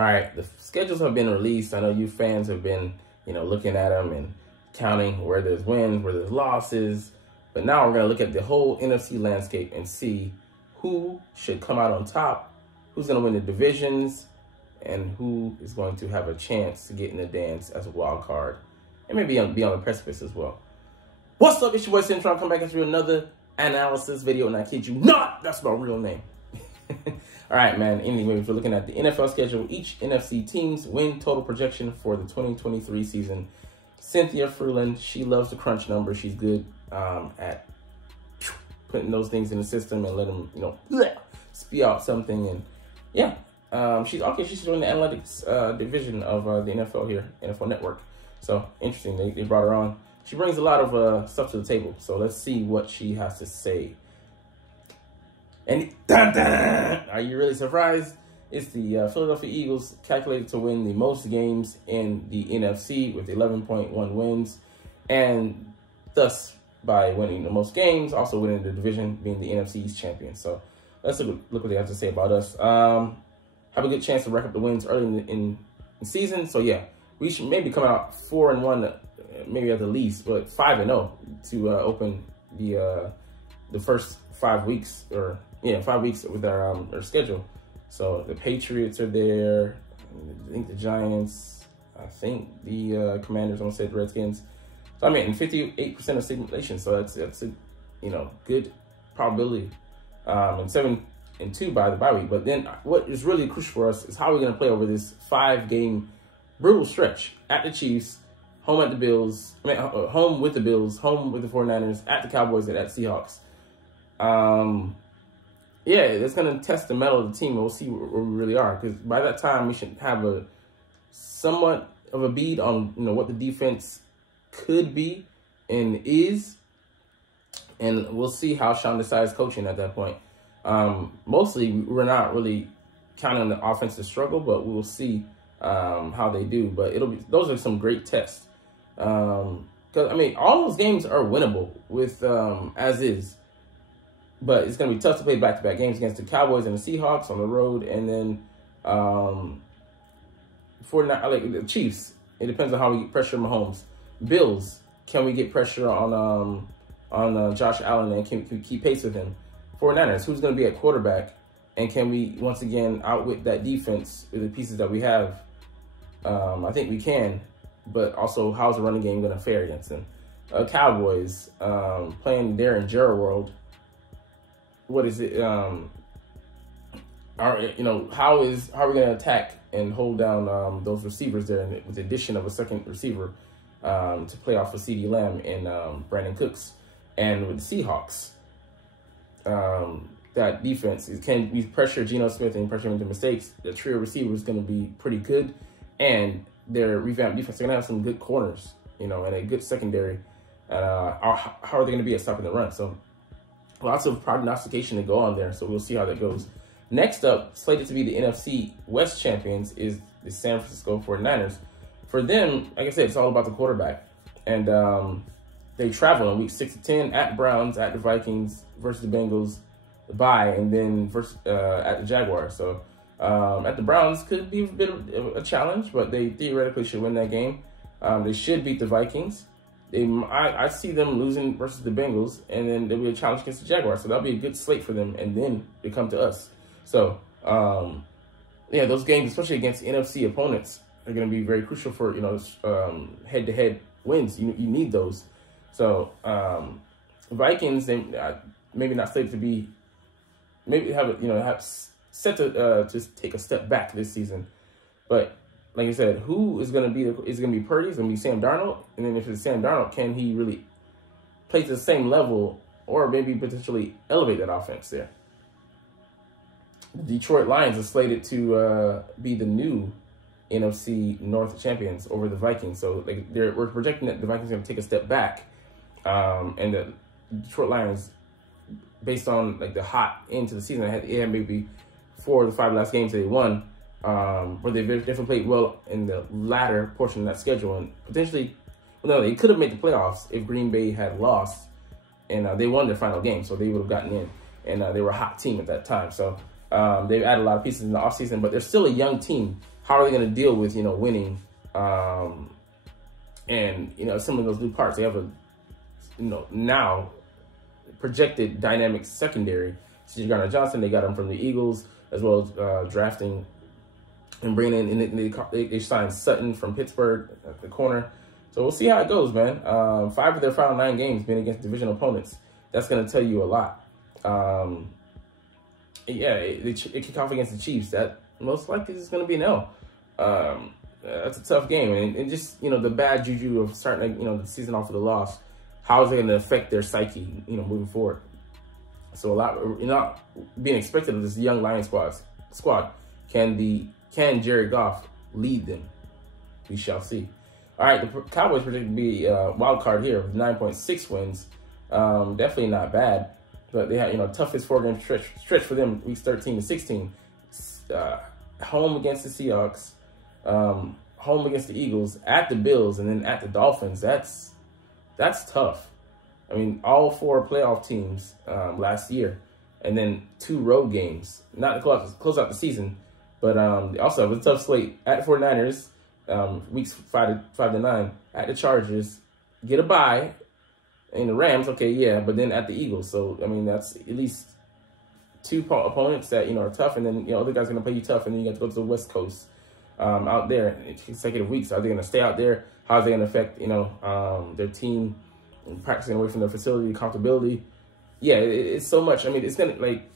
All right, the schedules have been released. I know you fans have been, looking at them and counting where there's wins, where there's losses. But now we're going to look at the whole NFC landscape and see who should come out on top, who's going to win the divisions, and who is going to have a chance to get in the dance as a wild card, and maybe be on the precipice as well. What's up? It's your boy Cintron. Come back into another analysis video, and I kid you not, that's my real name. All right, man. Anyway, if we're looking at the NFL schedule, each NFC team's win total projection for the 2023 season. Cynthia Freeland, she loves to crunch numbers. She's good at putting those things in the system and let them, spew out something. And yeah, she's doing the analytics division of the NFL here, NFL Network. So interesting, they brought her on. She brings a lot of stuff to the table. So let's see what she has to say. And dun, dun, are you really surprised? It's the Philadelphia Eagles, calculated to win the most games in the NFC with 11.1 wins, and thus by winning the most games, also winning the division, being the NFC East champion. So let's look what they have to say about us. Have a good chance to rack up the wins early in the season. So yeah, we should maybe come out 4-1, maybe at the least, but 5-0 to open the first 5 weeks, or 5 weeks with our schedule. So the Patriots are there. I think the Giants. I think the Commanders. Almost said Redskins. So I mean, 58% of simulation. So that's a good probability. And 7-2 by the bye week. But then what is really crucial for us is how we're going to play over this 5-game brutal stretch at the Chiefs, home at the Bills. Home with the Bills, home with the 49ers, at the Cowboys, and at Seahawks. Yeah, it's going to test the mettle of the team, and we'll see where we really are. Because by that time, we should have a somewhat of a bead on what the defense could be and is, and we'll see how Sean decides coaching at that point. Mostly, we're not really counting on the offense to struggle, but we will see how they do. But those are some great tests. Because I mean, all those games are winnable with as is. But it's going to be tough to play back-to-back games against the Cowboys and the Seahawks on the road, and then the Chiefs. It depends on how we pressure Mahomes. Bills, can we get pressure on Josh Allen, and can we keep pace with him? 49ers, who's going to be at quarterback, and can we once again outwit that defense with the pieces that we have? I think we can, but also how's the running game going to fare against them? Cowboys, playing there in Jerry World. What is it? How are we going to attack and hold down those receivers there, with the addition of a second receiver to play off of CeeDee Lamb and Brandon Cooks, and with the Seahawks, that defense can we pressure Geno Smith and pressure him into mistakes? The trio receiver is going to be pretty good, and their revamped defense, they're going to have some good corners, and a good secondary. How are they going to be at stopping the run? So lots of prognostication to go on there, so we'll see how that goes. Next up, slated to be the NFC West champions, is the San Francisco 49ers. For them, like I said, it's all about the quarterback. And they travel in week 6 to 10 at Browns, at the Vikings, versus the Bengals, bye, and then versus, at the Jaguars. So at the Browns could be a bit of a challenge, but they theoretically should win that game. They should beat the Vikings. I see them losing versus the Bengals, and then there'll be a challenge against the Jaguars. So that'll be a good slate for them, and then they come to us. So, yeah, those games, especially against NFC opponents, are going to be very crucial for, head-to-head wins. You need those. So, Vikings, they maybe not slated to be, maybe have set to just take a step back this season. But like I said, who is going to be? Is it going to be Purdy? Is it going to be Sam Darnold? And then if it's Sam Darnold, can he really play to the same level, or maybe potentially elevate that offense there? The Detroit Lions are slated to be the new NFC North champions over the Vikings. So we're projecting that the Vikings are going to take a step back, and the Detroit Lions, based on the hot end to the season, they had maybe 4 of the 5 last games they won. Where they definitely played well in the latter portion of that schedule, and potentially, they could have made the playoffs if Green Bay had lost, and they won their final game, so they would have gotten in, and they were a hot team at that time. So they've added a lot of pieces in the offseason, but they're still a young team. how are they going to deal with, you know, winning? And, you know, some of those new parts, they have a, you know, now projected dynamic secondary. C.J. Gardner-Johnson, they got him from the Eagles, as well as drafting and bringing in, and they signed Sutton from Pittsburgh at the corner. So we'll see how it goes, man. 5 of their final 9 games being against divisional opponents. That's going to tell you a lot. Yeah, it kicked off against the Chiefs. That most likely is going to be an L. That's a tough game. And just, you know, the bad juju of starting, you know, the season off with a loss, how is it going to affect their psyche, you know, moving forward? So a lot, you're not being expected of this young Lions squad. Can Jared Goff lead them? We shall see. All right, the Cowboys projected to be a wild card here with 9.6 wins. Definitely not bad, but they had, you know, toughest 4-game stretch for them, weeks 13 to 16. Home against the Seahawks, home against the Eagles, at the Bills, and then at the Dolphins. That's tough. I mean, all 4 playoff teams last year, and then 2 road games. Not to close out the season, but also it was a tough slate at the 49ers, weeks 5 to 9, at the Chargers, get a bye, and the Rams, okay, yeah, but then at the Eagles. So, I mean, that's at least 2 opponents that, you know, are tough, and then, you know, other guys are going to play you tough, and then you got to go to the West Coast out there in consecutive weeks. Are they going to stay out there? How is it going to affect, you know, their team practicing away from their facility, comfortability? Yeah, it's so much. I mean, it's going to, like,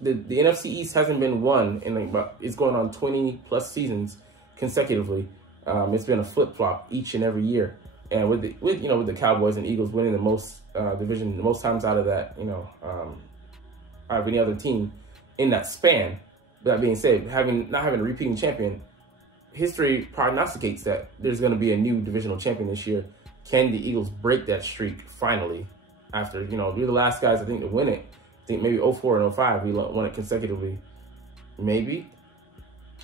the NFC East hasn't been won in, like, but it's going on 20-plus seasons consecutively. It's been a flip-flop each and every year. And with the Cowboys and Eagles winning the most division, the most times out of that, you know, out of any other team in that span. But that being said, not having a repeating champion, history prognosticates that there's going to be a new divisional champion this year. Can the Eagles break that streak finally? After, you know, we're the last guys, I think, to win it. I think maybe 04 and 05, we won it consecutively. Maybe.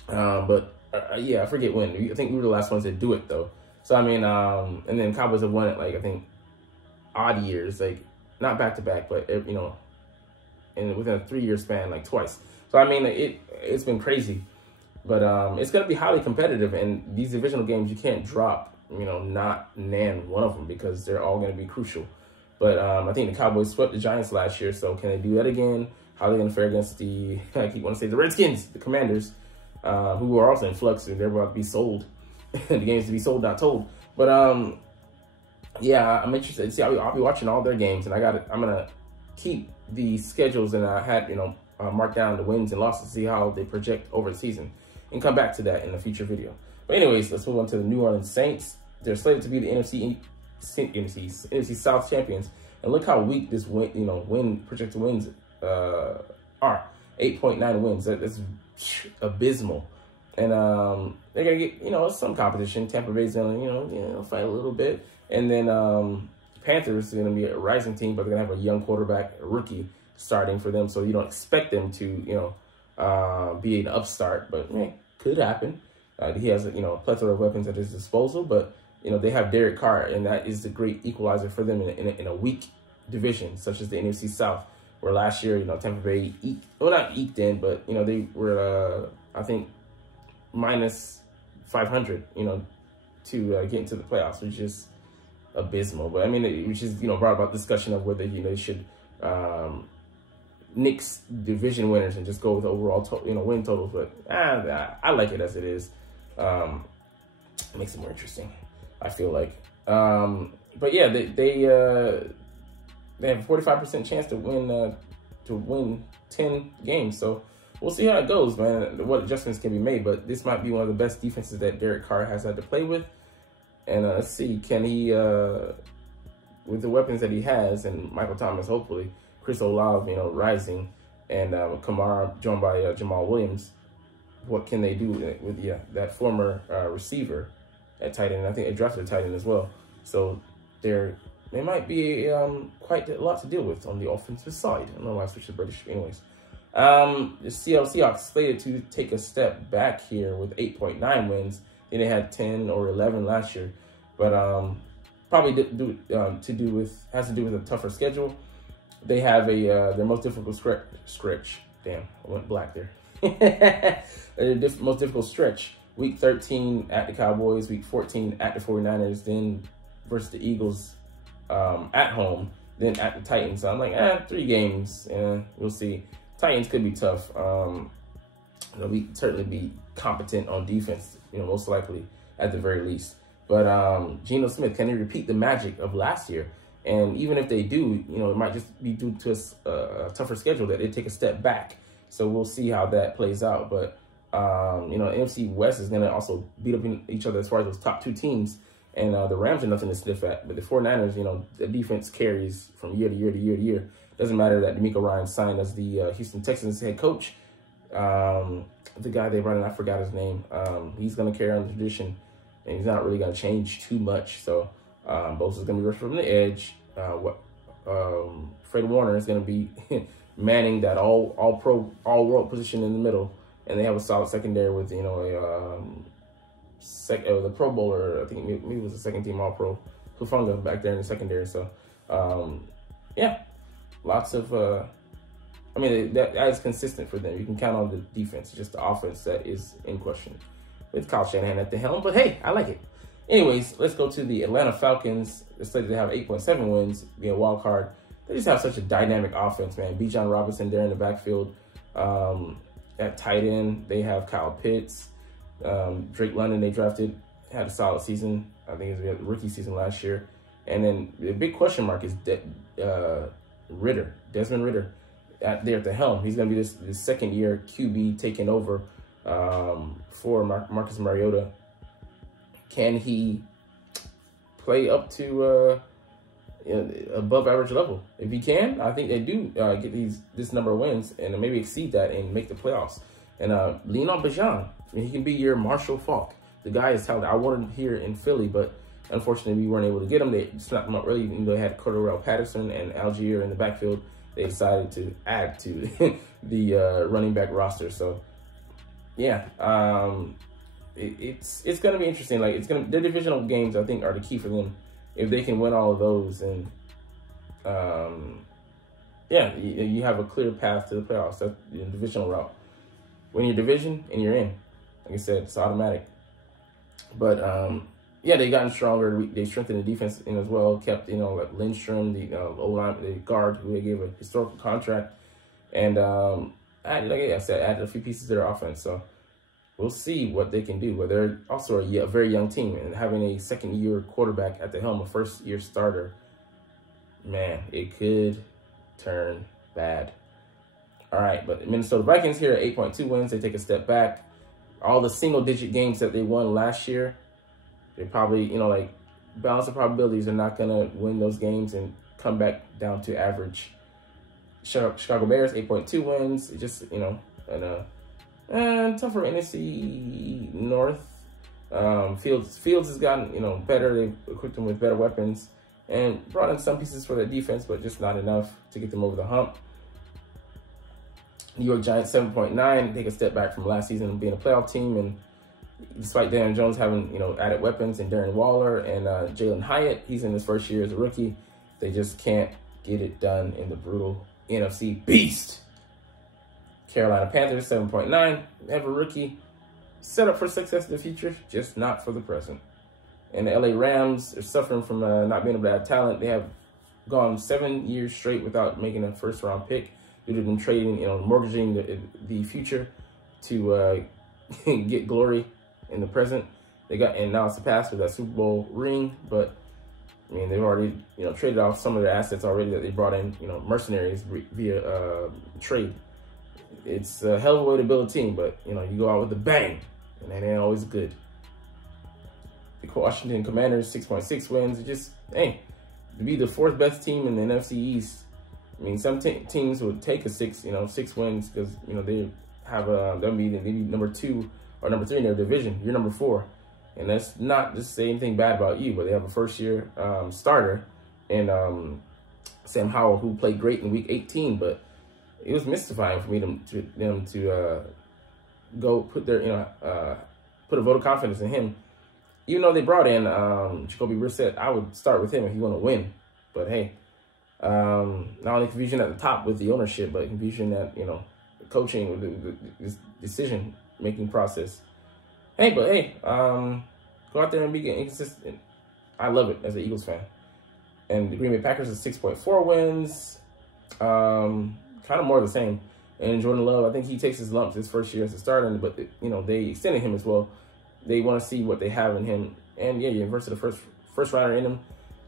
But yeah, I forget when. I think we were the last ones that do it, though. So, I mean, and then Cowboys have won it, like, I think, odd years, like, not back-to-back, but, you know, and within a 3-year span, like, twice. So, I mean, it's been crazy. But it's going to be highly competitive, and these divisional games, you can't drop, you know, not nan one of them, because they're all going to be crucial. But I think the Cowboys swept the Giants last year, so can they do that again? How are they going to fare against the, I keep wanting to say, the Redskins, the Commanders, who are also in flux, and they're about to be sold. The games to be sold, not told. But yeah, I'm interested. See, I'll be watching all their games, and I'm gonna keep the schedules, and I had, you know, mark down the wins and losses, see how they project over the season, and come back to that in a future video. But anyways, let's move on to the New Orleans Saints. They're slated to be the NFC South champions, and look how weak this projected wins are. 8.9 wins. That's abysmal. And they're going to get, you know, some competition. Tampa Bay's going to, you know, fight a little bit. And then Panthers are going to be a rising team, but they're going to have a young quarterback, a rookie, starting for them. So you don't expect them to, you know, be an upstart. But, could happen. He has, you know, a plethora of weapons at his disposal. But, you know, they have Derek Carr, and that is the great equalizer for them in a weak division, such as the NFC South, where last year, you know, Tampa Bay not eked in, but, you know, they were, I think, minus 500, you know, to get into the playoffs, which is abysmal. But I mean, which is, you know, brought about discussion of whether, you know, they should nix division winners and just go with overall, you know, win totals. But I like it as it is. It makes it more interesting, I feel like. But yeah, they have a 45% chance to win 10 games. So we'll see how it goes, man, what adjustments can be made. But this might be one of the best defenses that Derek Carr has had to play with. And let's see, can he, with the weapons that he has, and Michael Thomas, hopefully, Chris Olave, you know, rising, and Kamara joined by Jamal Williams, what can they do with that former receiver at tight end? I think they drafted a tight end as well. So they might be quite a lot to deal with on the offensive side. I don't know why I switched to British. Anyways. The Seattle Seahawks slated to take a step back here with 8.9 wins. I think they had 10 or 11 last year, but probably has to do with a tougher schedule. They have their most difficult stretch. Damn, I went black there. Their most difficult stretch week 13 at the Cowboys, week 14 at the 49ers, then versus the Eagles at home, then at the Titans. So I'm like, 3 games, and we'll see. Titans could be tough. We certainly be competent on defense, most likely at the very least. But Geno Smith, can he repeat the magic of last year? And even if they do, it might just be due to a tougher schedule that they take a step back. So we'll see how that plays out. But, NFC West is going to also beat up each other as far as those top 2 teams. And the Rams are nothing to sniff at. But the 49ers, the defense carries from year to year to year to year. Doesn't matter that D'Amico Ryan signed as the Houston Texans head coach. The guy they brought in, I forgot his name. He's going to carry on the tradition, and he's not really going to change too much. So Bosa's going to be rushed from the edge. Fred Warner is going to be manning that all-world position in the middle, and they have a solid secondary with the Pro Bowler. I think maybe it was the second-team All-Pro Hufanga back there in the secondary. So yeah, lots of. That is consistent for them. You can count on the defense, just the offense that is in question with Kyle Shanahan at the helm. But hey, I like it. Anyways, let's go to the Atlanta Falcons. They're slated to have 8.7 wins, be a wild card. They just have such a dynamic offense, man. Bijan Robinson there in the backfield. At tight end, they have Kyle Pitts. Drake London, they drafted, had a solid season. I think it was a rookie season last year. And then the big question mark is Desmond Ridder. There at the helm. He's going to be this second-year QB taking over for Marcus Mariota. Can he play up to above average level? If he can, I think they do get this number of wins and maybe exceed that and make the playoffs. And lean on Bijan. He can be your Marshall Faulk. The guy is talented. I wanted him here in Philly, but unfortunately we weren't able to get him. They snapped him up early. They had Cordell Patterson and Algier in the backfield. They decided to add to the running back roster. So, yeah, it's going to be interesting. Like their divisional games, I think, are the key for them. If they can win all of those, and yeah, you have a clear path to the playoffs. That's the divisional route. Win your division and you're in. Like I said, it's automatic. But yeah, they gotten stronger. They strengthened the defense in as well. Kept, like Lindstrom, the O-line, the guard, who they gave a historical contract. And like I said, added a few pieces to their offense. So we'll see what they can do. But they're also a very young team. And having a second-year quarterback at the helm, a first-year starter, man, it could turn bad. All right, but the Minnesota Vikings here at 8.2 wins. They take a step back. All the single-digit games that they won last year, they probably, like, balance of probabilities are not going to win those games and come back down to average. Chicago Bears, 8.2 wins. Just, and tougher NFC North. Fields has gotten, better. They've equipped them with better weapons and brought in some pieces for their defense, but just not enough to get them over the hump. New York Giants, 7.9. Take a step back from last season being a playoff team, and despite Daniel Jones having, added weapons, and Darren Waller and Jalen Hyatt, he's in his first year as a rookie. They just can't get it done in the brutal NFC beast. Carolina Panthers, 7.9. They have a rookie set up for success in the future, just not for the present. And the LA Rams are suffering from not being able to have talent. They have gone 7 years straight without making a first-round pick due to them trading, mortgaging the future to get glory in the present. And now it's the past with that Super Bowl ring, but I mean, they've already, traded off some of their assets already that they brought in, mercenaries via trade. It's a hell of a way to build a team, but, you go out with a bang, and that ain't always good. The Washington Commanders, 6.6 wins. It just, to be the 4th best team in the NFC East. I mean, some teams would take a 6 wins because, they have they'll be number 2 or number 3 in their division. You're number 4. And that's not just say anything bad about you, but they have a first-year starter and Sam Howell, who played great in Week 18, but it was mystifying for me to go put their put a vote of confidence in him. Even though they brought in Jacoby Brissett, I would start with him if you want to win. But hey, not only confusion at the top with the ownership, but confusion at the coaching, the decision-making process. Hey, go out there and be inconsistent. I love it as an Eagles fan. And the Green Bay Packers is 6.4 wins. Kind of more of the same. And Jordan Love, I think he takes his lumps his first year as a starter, but they extended him as well. They want to see what they have in him. And yeah, you invested the first rounder in him.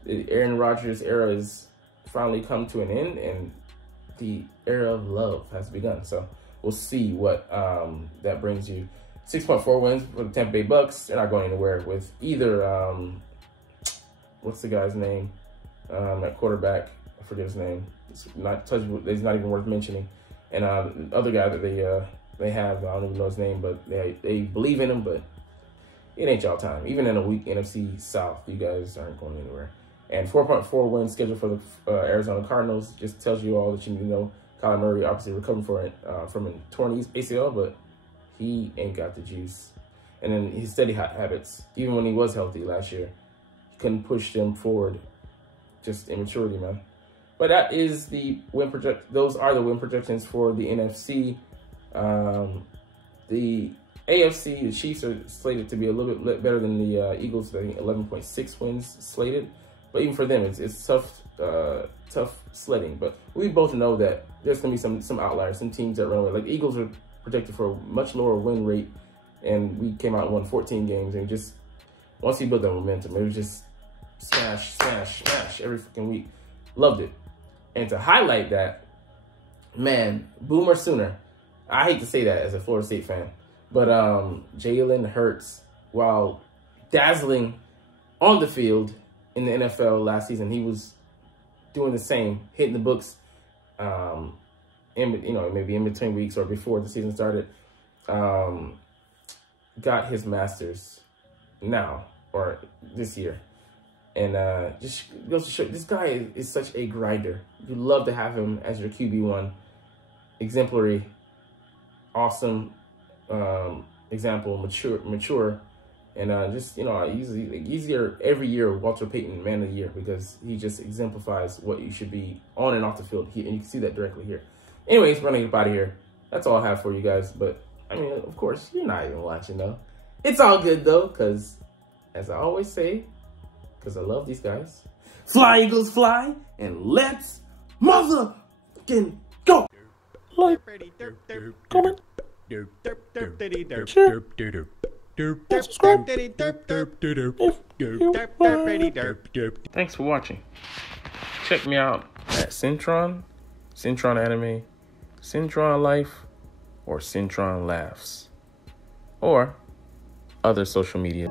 The Aaron Rodgers era has finally come to an end, and the era of love has begun. So we'll see what that brings you. 6.4 wins for the Tampa Bay Bucks. They're not going anywhere with either, what's the guy's name? At quarterback, I forget his name. It's not even worth mentioning. And the other guy that they have, I don't even know his name, but they believe in him, but it ain't y'all time. Even in a weak NFC South, you guys aren't going anywhere. And 4.4 wins scheduled for the Arizona Cardinals just tells you all that you need to know. Kyler Murray obviously recovering from a torn ACL, but he ain't got the juice. And then his steady habits, even when he was healthy last year, he couldn't push them forward. Just immaturity, man. But that is the win project. Those are the win projections for the NFC. The AFC, the Chiefs are slated to be a little bit better than the Eagles. I think 11.6 wins slated. But even for them, it's tough sledding. But we both know that there's gonna be some outliers, some teams that run away. Like the Eagles are projected for a much lower win rate, and we came out and won 14 games. And just once we built that momentum, it was just smash every freaking week. Loved it. And to highlight that, man, Boomer Sooner. I hate to say that as a Florida State fan, but Jalen Hurts, while dazzling on the field in the NFL last season, he was doing the same, hitting the books, maybe in between weeks or before the season started. Got his master's now or this year. And just goes to show, this guy is such a grinder. You love to have him as your QB1. Exemplary, awesome example, mature. And just, easier every year, Walter Payton, Man of the Year, because he just exemplifies what you should be on and off the field. And you can see that directly here. Anyways, we're going to get out of here. That's all I have for you guys. But, I mean, of course, you're not even watching, though. It's all good, though, because, as I always say, because I love these guys. Fly, Eagles, fly, and let's motherfucking go! Like, comment, share, and subscribe if you Thanks for watching. Check me out at Cintron, Cintron Anime, Cintron Life, or Cintron Laughs, or other social media.